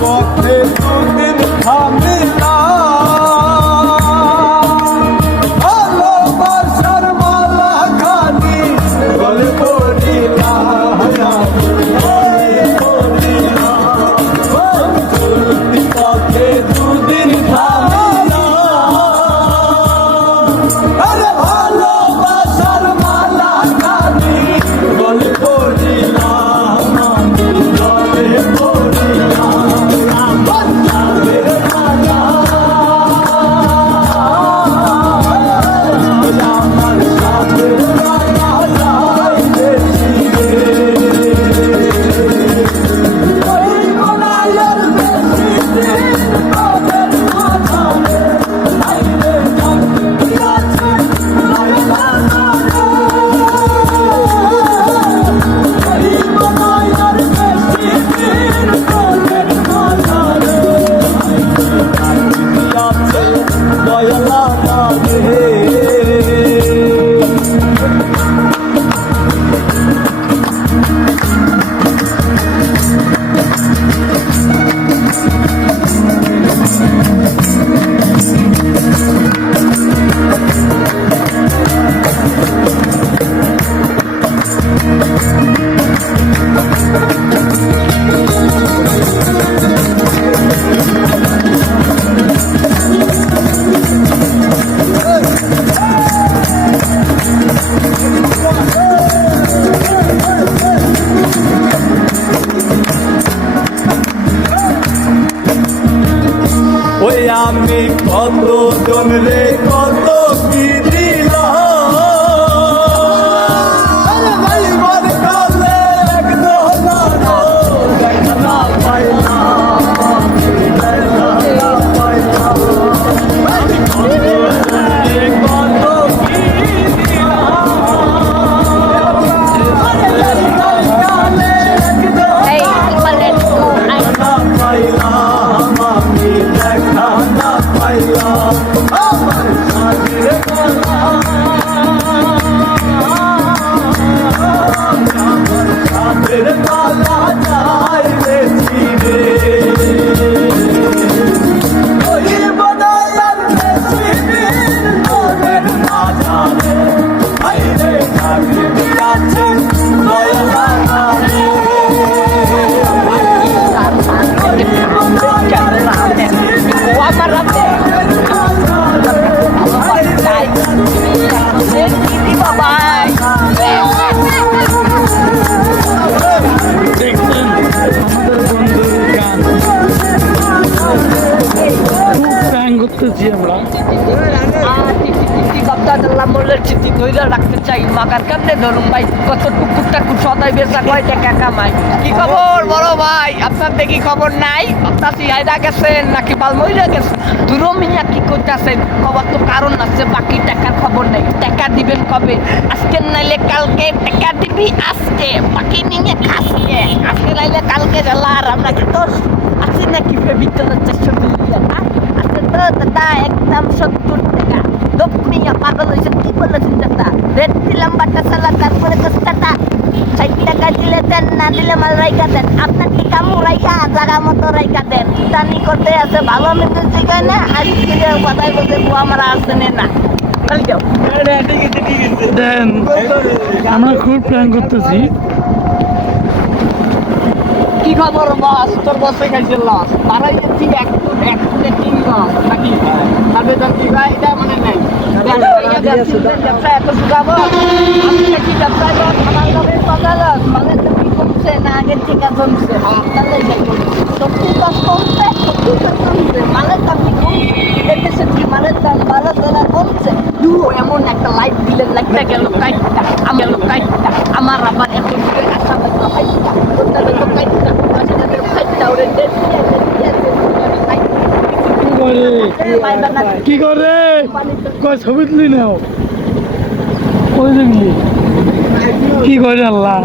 পথে দুদিন থামিলা ভালোবাসার মালা খানি গলে পড়িলা চলতি পথে দুদিন থামিলা আরে ভালোবাসার মালা খানি গলে পড়িলা ওই আমি কত জন রে কত কি দিলাম কালে একদম দেখা পাইলাম রাখতে চাই মাকার কান্দে ধরুন ভাই কত টুকুরটা সদাই বেচা কয় টাকা কামাই। কি খবর বড় ভাই, আপনার দেখি খবর নাই? আপনার সিআইডা গেছেন নাকি বালমইরা গেছেন? দুরো মিয়া কি করতেছেন? খবর তো কারণ আছে, বাকি টাকার খবর নেই। টাকা দিবেন কবে? আজকে নাইলে কালকে। টাকা দিবি আজকে, বাকি নিয়ে খাসকে। আজকে নাইলে কালকে জ্বালা। আর আমরা কি তোর আছি নাকি ভিতরে 400 মিলিয়ন? আজকে তো দাদা একদম 70 টাকা। মিয়া পাগল হয়েছে, কি বলেছেন দাদা? রেট দিলাম বাটা সালা, তারপরে টাকা 60 টাকা দিলে দেন, না দিলে মাল রাইকা দেন। আপনার কি কামু রাইকা জায়গা মতো রাইকা দেন। টানি করতে আছে ভালো মেতে শিখায় না। আজকে কথাই বলতে আমার আসতে না। দেন আমরা খুব প্ল্যান করতেছি। কি খবর বস? তোর বসে খাইছে লস তারাই ঠিক এক কি লস নাকি আবেদন কি ভাই? এটা মানে নাই ব্যবসা এত শুকাবো আমি কি ব্যবসায় আমার লোকের কথা লস মানে তো কি কমছে না আগের থেকে জমছে। তাহলে সত্যি কাজ কমছে, সত্যি কাজ কমছে, মালের দাম কি কমছে? কি মালের দাম ভালো তোলা কমছে। এমন একটা লাইট দিলেন, লাইটটা গেল কাইটটা আমার আবার এত আশা লাগলো কাইটটা কি করে কয় ছবি তুলি নাও কই দেখি কি করে আল্লাহ